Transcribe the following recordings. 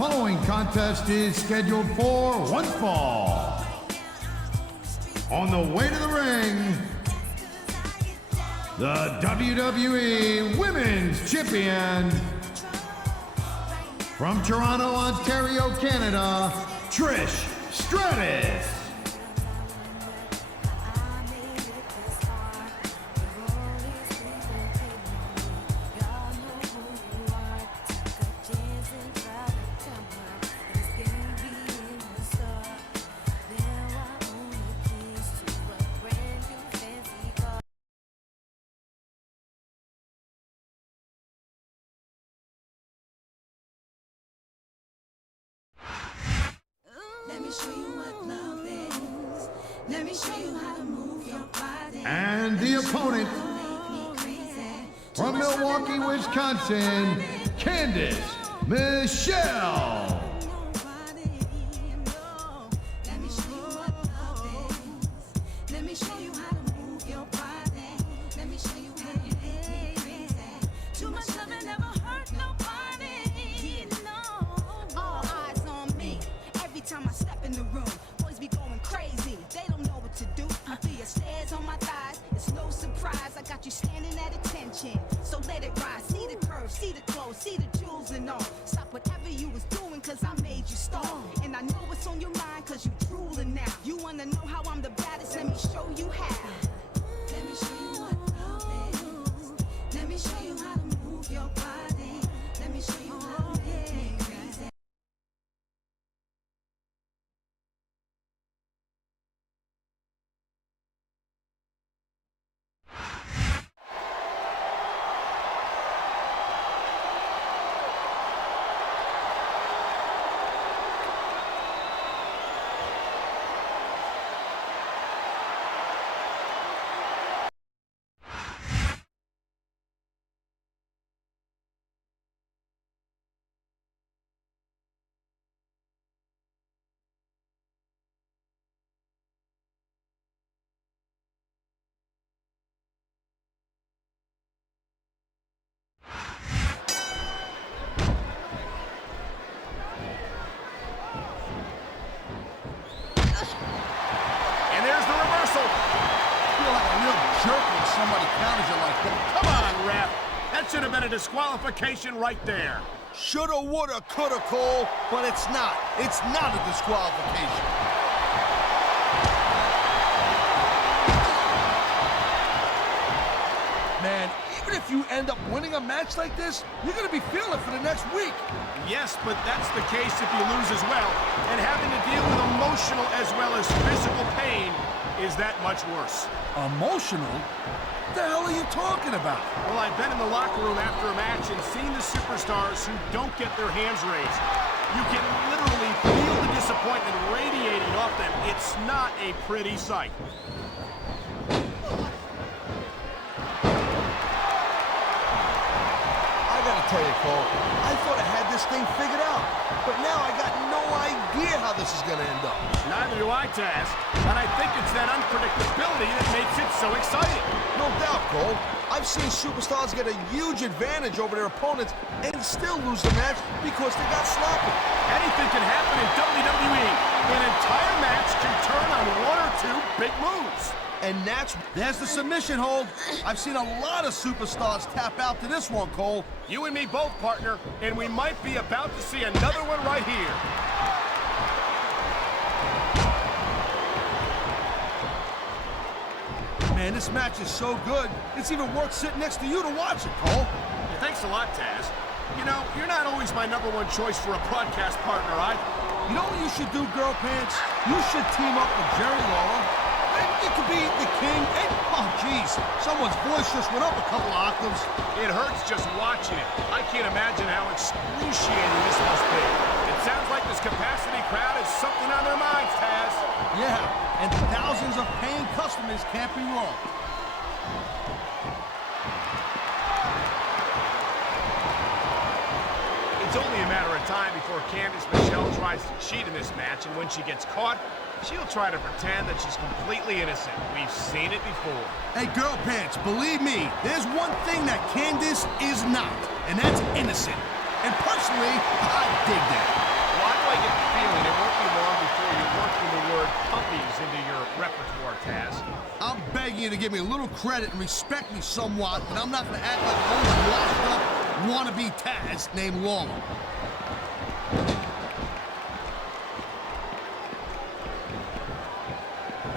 following contest is scheduled for one fall. On the way to the ring, the WWE Women's Champion from Toronto, Ontario, Canada, Trish Stratus. Let me show you what love is. Let me show you how to move your body. And the opponent from Milwaukee, Wisconsin, Candice Michelle. Let me show you what love is. Let me show you how to move your body. Let me show you how to make me crazy. Too much love and never hurt nobody. No, all eyes on me. Every time I step in the room, boys be going crazy. They don't know what to do. I feel your stares on my thighs. It's no surprise. I got you standing at attention. So let it rise. See the curves, see the clothes, see the jewels and all. Stop whatever you was doing, cause I made you stall. And I know what's on your mind, cause you drooling now. You wanna know how I'm the baddest? Let me show you how. Let me show you what love is. Let me show you how to move your body. Let me show you how to make me crazy. Somebody counters you like that. Come on, ref. That should have been a disqualification right there. Shoulda, woulda, coulda, Cole, but it's not. It's not a disqualification. Man, even if you end up winning a match like this, you're gonna be feeling it for the next week. Yes, but that's the case if you lose as well. And having to deal with emotional as well as physical pain is that much worse. Emotional? What the hell are you talking about? Well, I've been in the locker room after a match and seen the superstars who don't get their hands raised. You can literally feel the disappointment radiating off them. It's not a pretty sight. I gotta tell you, Cole, I thought I had this thing figured out, but now I got no idea how this is gonna end up. Neither do I, Taz. And I think it's that unpredictability that makes it so exciting. No doubt, Cole. I've seen superstars get a huge advantage over their opponents and still lose the match because they got sloppy. Anything can happen in WWE. An entire match can turn on one or two big moves. And there's the submission hold. I've seen a lot of superstars tap out to this one, Cole. You and me both, partner, and we might be about to see another one right here. Man, this match is so good, it's even worth sitting next to you to watch it, Cole. Thanks a lot, Taz. You know, you're not always my #1 choice for a broadcast partner, You know what you should do, Girl Pants? You should team up with Jerry Lawler. You could be the king. And, oh, jeez, someone's voice just went up a couple octaves. It hurts just watching it. I can't imagine how excruciating this must be. It sounds like this capacity crowd has something on their minds, Taz. Yeah, and thousands of paying customers can't be wrong. It's only a matter of time before Candice Michelle tries to cheat in this match, and when she gets caught, she'll try to pretend that she's completely innocent. We've seen it before. Hey, Girl Pants, believe me, there's one thing that Candice is not, and that's innocent. And personally, I dig that. puppies into your repertoire, Taz. I'm begging you to give me a little credit and respect me somewhat, and I'm not going to act like an old washed-up wannabe Taz named Lawler.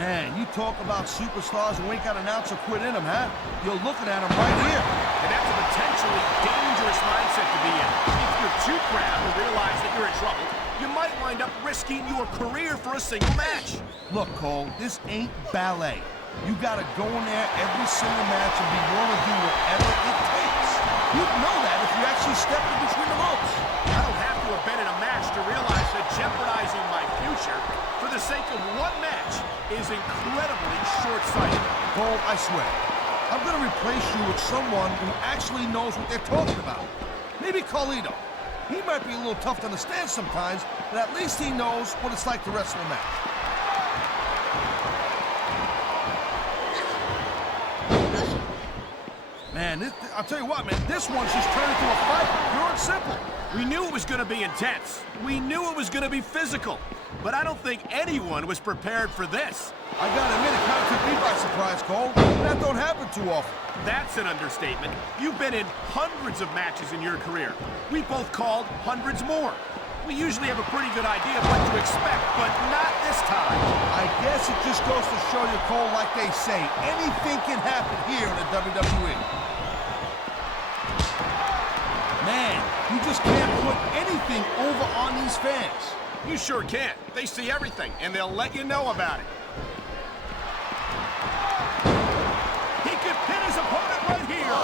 Man, you talk about superstars who ain't got an ounce of quit in them, huh? You're looking at them right here. And that's a potentially dangerous mindset to be in. If you're too proud to realize that you're in trouble, you might wind up risking your career for a single match. Look, Cole, this ain't ballet. You gotta go in there every single match and be willing to do whatever it takes. You'd know that if you actually stepped in between the ropes. I don't have to have been in a match to realize that jeopardizing my future for the sake of one match is incredibly short-sighted. Cole, I swear, I'm gonna replace you with someone who actually knows what they're talking about. Maybe Carlito. He might be a little tough to understand sometimes, but at least he knows what it's like to wrestle a match. Man, I'll tell you what, man, this one's just turned into a fight, pure and simple. We knew it was going to be intense. We knew it was going to be physical. But I don't think anyone was prepared for this. I gotta admit, it kind of took me by surprise, Cole. That don't happen too often. That's an understatement. You've been in hundreds of matches in your career. We both called hundreds more. We usually have a pretty good idea of what to expect, but not this time. I guess it just goes to show you, Cole, like they say, anything can happen here in the WWE. Man, you just can't put anything over on these fans. You sure can. They see everything, and they'll let you know about it. He could pin his opponent right here.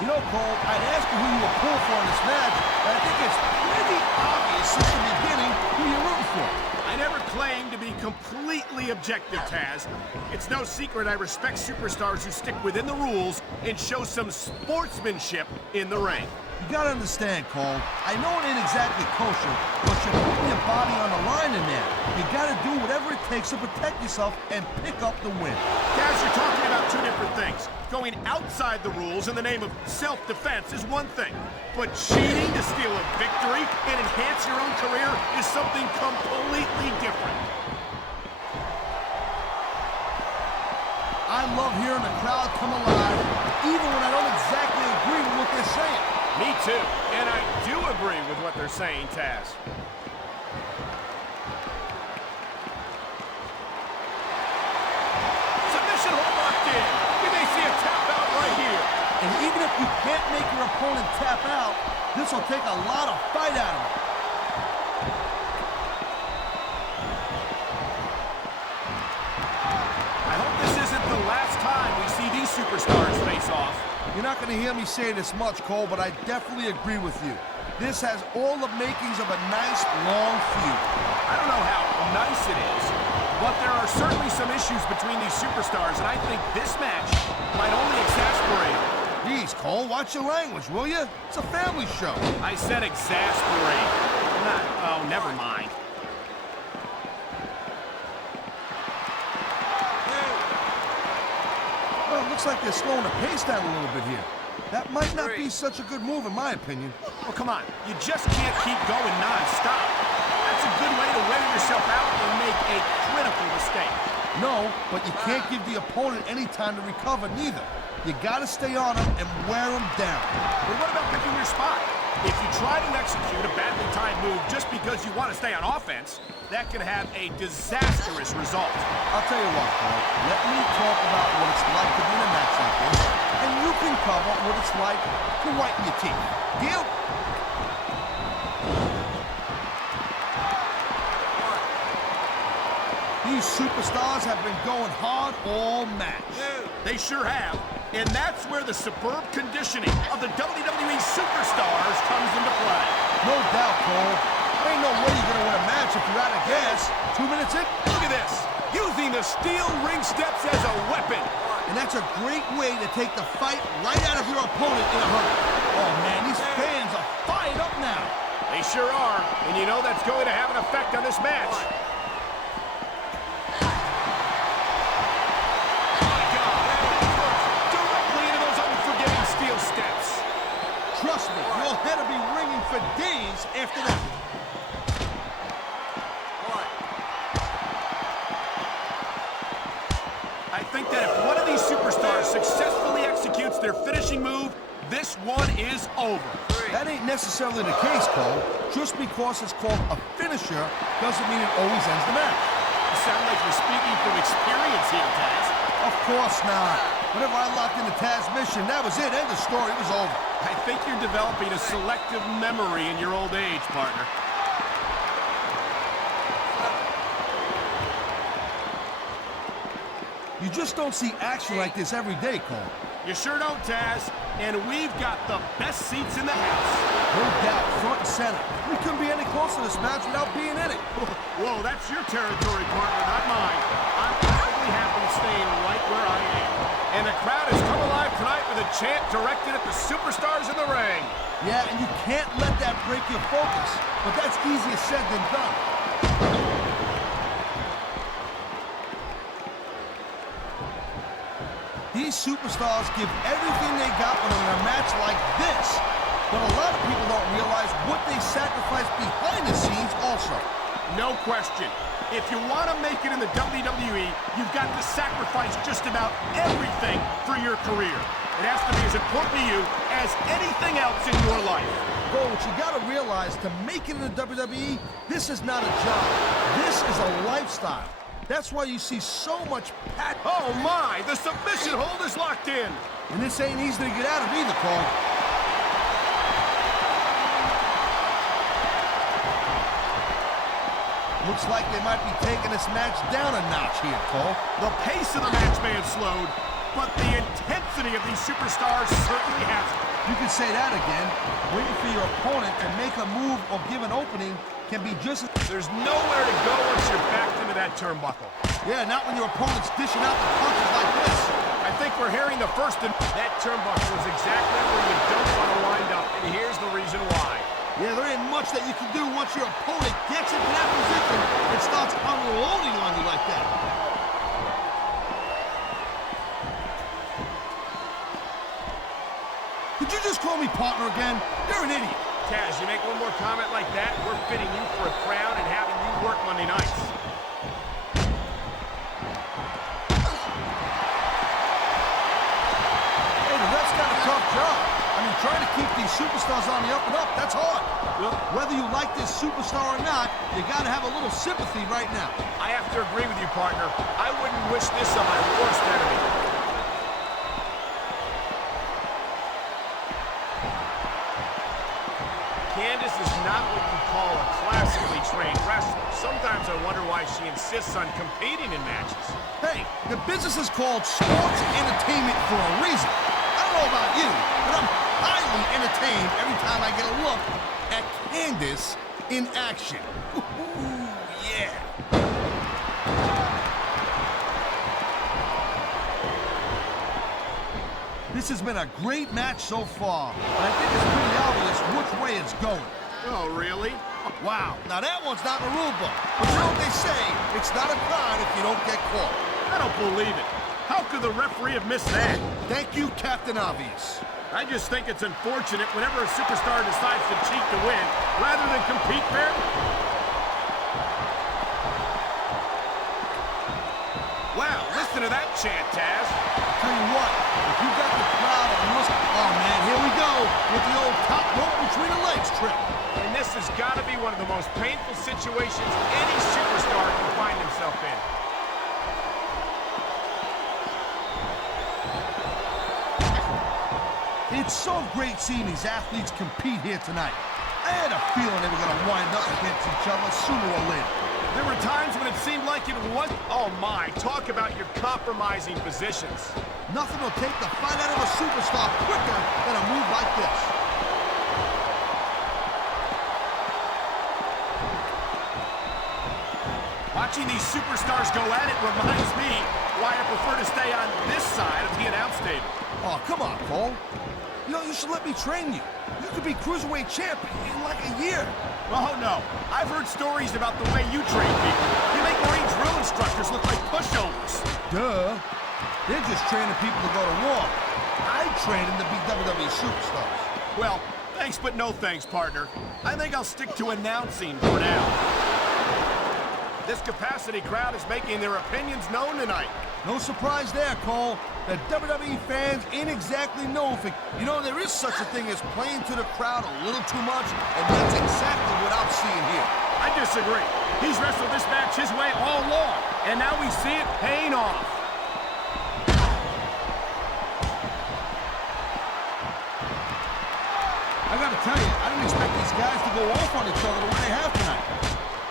You know, Cole, I'd ask you who you were pulling for in this match, but I think it's pretty obvious since the beginning who you're rooting for. I never claimed to be completely objective, Taz. It's no secret I respect superstars who stick within the rules and show some sportsmanship in the ring. You gotta understand, Cole, I know it ain't exactly kosher, but you're putting your body on the line in there. You gotta do whatever it takes to protect yourself and pick up the win. Taz, you're talking about two different things. Going outside the rules in the name of self-defense is one thing, but cheating to steal a victory and enhance your own career is something completely different. I love hearing the crowd come alive, even when I don't exactly agree with what they're saying. Me too, and I do agree with what they're saying, Taz. Submission hold locked in. We may see a tap out right here. And even if you can't make your opponent tap out, this will take a lot of fight out of him. I hope this isn't the last time we see these superstars face off. You're not going to hear me say this much, Cole, but I definitely agree with you. This has all the makings of a nice, long feud. I don't know how nice it is, but there are certainly some issues between these superstars, and I think this match might only exasperate. Jeez, Cole, watch your language, will you? It's a family show. I said exasperate. Not, oh, never mind. Well, it looks like they're slowing the pace down a little bit here. That might not be such a good move, in my opinion. Well, come on. You just can't keep going non-stop. That's a good way to wear yourself out and make a critical mistake. No, but you can't give the opponent any time to recover, neither. You gotta stay on them and wear them down. But what about picking your spot? If you try to execute a badly timed move just because you want to stay on offense, that can have a disastrous result. I'll tell you what, Cole. Let me talk about what it's like to be in a match like this, and you can cover what it's like to whiten your teeth. Deal? These superstars have been going hard all match. They sure have. And that's where the superb conditioning of the WWE superstars comes into play. No doubt, Cole. There ain't no way you're gonna win a match if you're out of gas. 2 minutes in? Look at this. Using the steel ring steps as a weapon. And that's a great way to take the fight right out of your opponent in a hurry. Oh, man, these fans are fired up now. They sure are. And you know that's going to have an effect on this match. Trust me, your head will be ringing days after that. I think that if one of these superstars successfully executes their finishing move, this one is over. That ain't necessarily the case, Cole. Just because it's called a finisher doesn't mean it always ends the match. You sound like you're speaking from experience here, Taz. Of course not. Whenever I locked into Taz's mission, that was it. End of story. It was over. I think you're developing a selective memory in your old age, partner. You just don't see action like this every day, Cole. You sure don't, Taz. And we've got the best seats in the house. No doubt, front and center. We couldn't be any closer to this match without being in it. Whoa, that's your territory, partner, not mine. I'm perfectly happy staying right where I am. And the crowd has come alive tonight with a chant directed at the superstars in the ring. Yeah, and you can't let that break your focus. But that's easier said than done. These superstars give everything they got when they're in a match like this. But a lot of people don't realize what they sacrifice behind the scenes also. No question. If you want to make it in the WWE, you've got to sacrifice just about everything for your career. It has to be as important to you as anything else in your life. Bro, what you got to realize, to make it in the WWE, this is not a job. This is a lifestyle. That's why you see so much pat. Oh my, the submission hold is locked in. And this ain't easy to get out of either, Cole. Looks like they might be taking this match down a notch here, Cole. The pace of the match may have slowed, but the intensity of these superstars certainly hasn't. You can say that again. Waiting for your opponent to make a move or give an opening can be just as... There's nowhere to go once you're backed into that turnbuckle. Yeah, not when your opponent's dishing out the punches like this. I think we're hearing the first... That turnbuckle is exactly where you don't want to wind up, and here's the reason why. Yeah, there ain't much that you can do once your opponent gets into that position and starts unloading on you like that. Did you just call me partner again? You're an idiot. Taz, you make one more comment like that, we're fitting you for a crown and having you work Monday nights. Hey, the ref's got a tough job. I mean, trying to keep these superstars on the up and up, that's hard. Well, whether you like this superstar or not, you gotta have a little sympathy right now. I have to agree with you, partner. I wouldn't wish this on my worst enemy. Candice is not what you call a classically trained wrestler. Sometimes I wonder why she insists on competing in matches. Hey, the business is called sports entertainment for a reason. I don't know about you, but I'm highly entertained every time I get a look at Candice in action. Ooh, yeah. This has been a great match so far, and I think it's pretty obvious which way it's going. Oh, really? Wow, now that one's not in the rule book. But you know what they say, it's not a crime if you don't get caught. I don't believe it. How could the referee have missed that? Thank you, Captain Obvious. I just think it's unfortunate whenever a superstar decides to cheat to win, rather than compete fairly. Wow, listen to that chant, Taz. Tell you what, if you got the crowd on your... Oh, man, here we go with the old top rope between the legs trip. And this has got to be one of the most painful situations any superstar can find himself in. It's so great seeing these athletes compete here tonight. I had a feeling they were going to wind up against each other sooner or later. There were times when it seemed like it was... Oh, my. Talk about your compromising positions. Nothing will take the fight out of a superstar quicker than a move like this. Watching these superstars go at it reminds me why I prefer to stay on this side of the announce table. Oh, come on, Cole. You know, you should let me train you. You could be Cruiserweight champion in like a year. Oh, no. I've heard stories about the way you train people. You make Marine drill instructors look like pushovers. Duh. They're just training people to go to war. I train them to be WWE superstars. Well, Thanks, but no thanks, partner. I think I'll stick to announcing for now. This capacity crowd is making their opinions known tonight. No surprise there, Cole. The WWE fans ain't exactly known for... You know, there is such a thing as playing to the crowd a little too much, and that's exactly what I'm seeing here. I disagree. He's wrestled this match his way all along, and now we see it paying off. I gotta tell you, I didn't expect these guys to go off on each other the way they have tonight.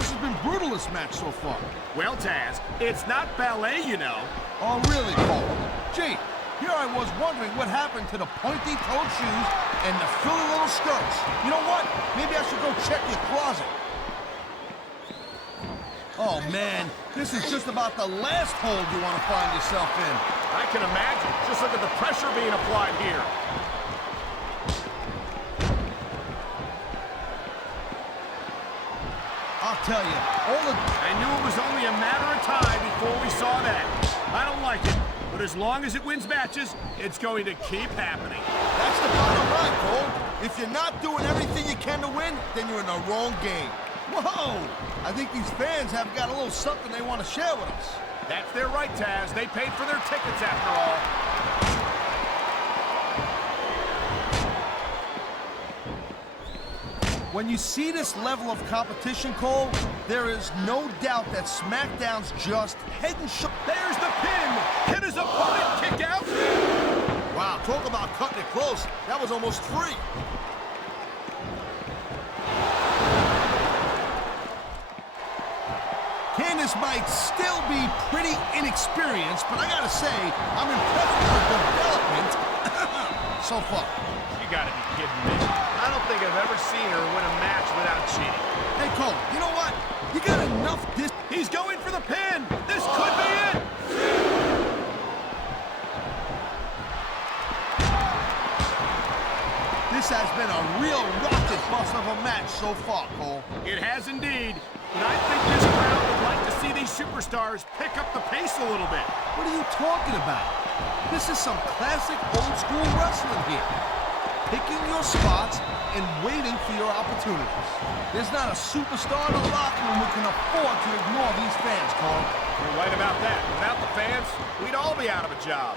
This has been brutal, this match so far. Well, Taz, it's not ballet, you know. Oh, really, Cole? Gee, here I was wondering what happened to the pointy-toed shoes and the frilly little skirts. You know what? Maybe I should go check your closet. Oh, man, this is just about the last hole you want to find yourself in. I can imagine. Just look at the pressure being applied here. I'll tell you, I knew it was only a matter of time before we saw that. I don't like it, but as long as it wins matches, it's going to keep happening. That's the bottom line, Cole. If you're not doing everything you can to win, then you're in the wrong game. Whoa! I think these fans have got a little something they want to share with us. That's their right, Taz. They paid for their tickets after all. When you see this level of competition, Cole, there is no doubt that SmackDown's just head and shoulders. There's the pin! Can his opponent kick out? Wow, talk about cutting it close. That was almost free. Candice might still be pretty inexperienced, but I gotta say, I'm impressed with her development so far. You gotta be kidding me. I don't think I've ever seen her win a match without cheating. Hey, Cole, you know what? You got enough dis... He's going for the pin! This could be it! This has been a real rocket bus of a match so far, Cole. It has indeed. And I think this crowd would like to see these superstars pick up the pace a little bit. What are you talking about? This is some classic old-school wrestling here. Picking your spots and waiting for your opportunities. There's not a superstar in the locker room who can afford to ignore these fans, Cole. You're right about that. Without the fans, we'd all be out of a job.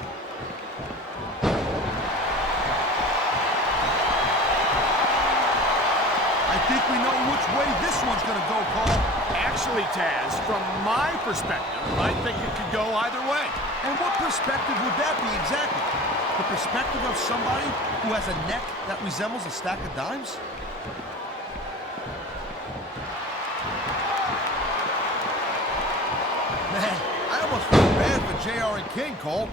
I think we know which way this one's gonna go, Cole. Actually, Taz, from my perspective, I think it could go either way. And what perspective would that be exactly? The perspective of somebody who has a neck that resembles a stack of dimes? Man, I almost feel bad for JR and King, Cole.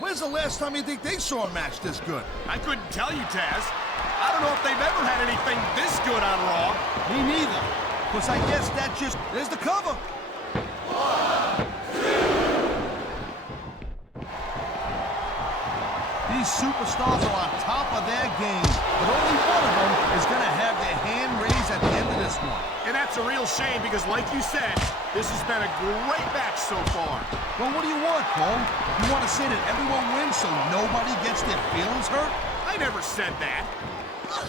When's the last time you think they saw a match this good? I couldn't tell you, Taz. I don't know if they've ever had anything this good on Raw. Me neither. Because I guess that just... There's the cover. These superstars are on top of their game, but only one of them is going to have their hand raised at the end of this one. And that's a real shame because, like you said, this has been a great match so far. Well, what do you want, Cole? You want to say that everyone wins so nobody gets their feelings hurt? I never said that.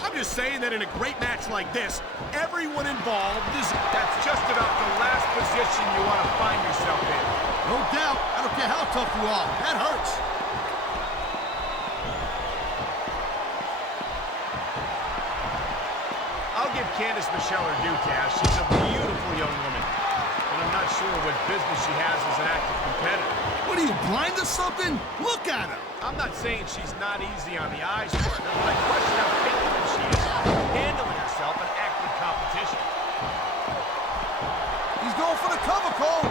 I'm just saying that in a great match like this, everyone involved is... That's just about the last position you want to find yourself in. No doubt. I don't care how tough you are. That hurts. I'll give Candice Michelle her due, Taz. She's a beautiful young woman. But I'm not sure what business she has as an active competitor. What are you, blind or something? Look at her. I'm not saying she's not easy on the eyes, partner, but I question how capable she is handling herself in active competition. He's going for the cover, Cole.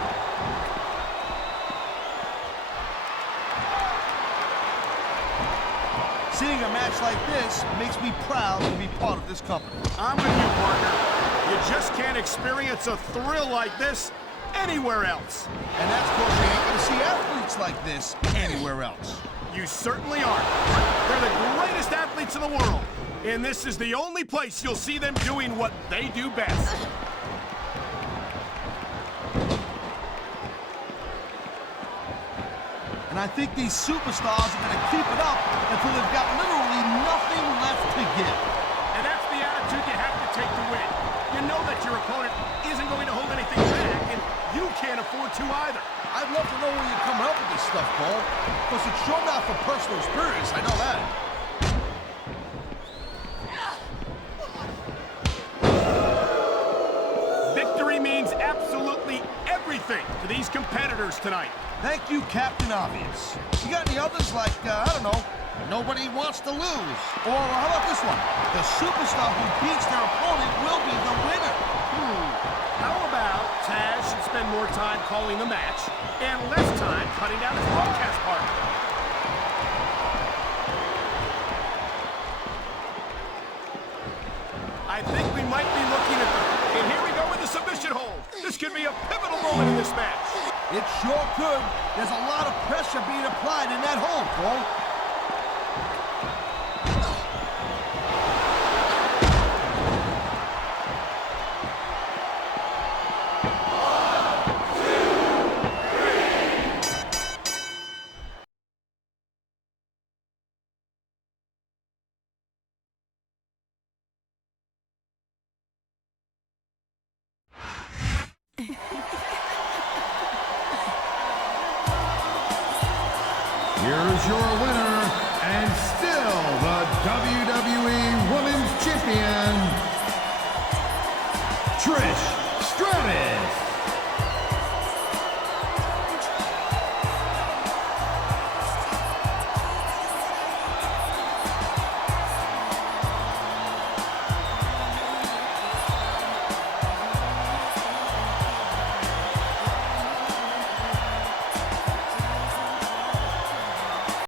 Seeing a match like this makes me proud to be part of this company. I'm with you, partner. You just can't experience a thrill like this anywhere else. And that's because you ain't gonna see athletes like this anywhere else. You certainly aren't. They're the greatest athletes in the world. And this is the only place you'll see them doing what they do best. And I think these superstars are gonna keep it up until they've got literally nothing left to give. And that's your opponent isn't going to hold anything back, and you can't afford to either. I'd love to know where you're coming up with this stuff, Cole. Because it's sure not from personal experience, I know that. Victory means absolutely everything to these competitors tonight. Thank you, Captain Obvious. You got any others like, I don't know, nobody wants to lose? Or how about this one? The superstar who beats their opponent will be the winner. How about Taz should spend more time calling the match and less time cutting down his broadcast partner? I think we might be looking at the... And here we go with the submission hold. This could be a pivotal moment in this match. It sure could. There's a lot of pressure being applied in that hold, Cole. Here's your winner, and still the WWE Women's Champion, Trish Stratus.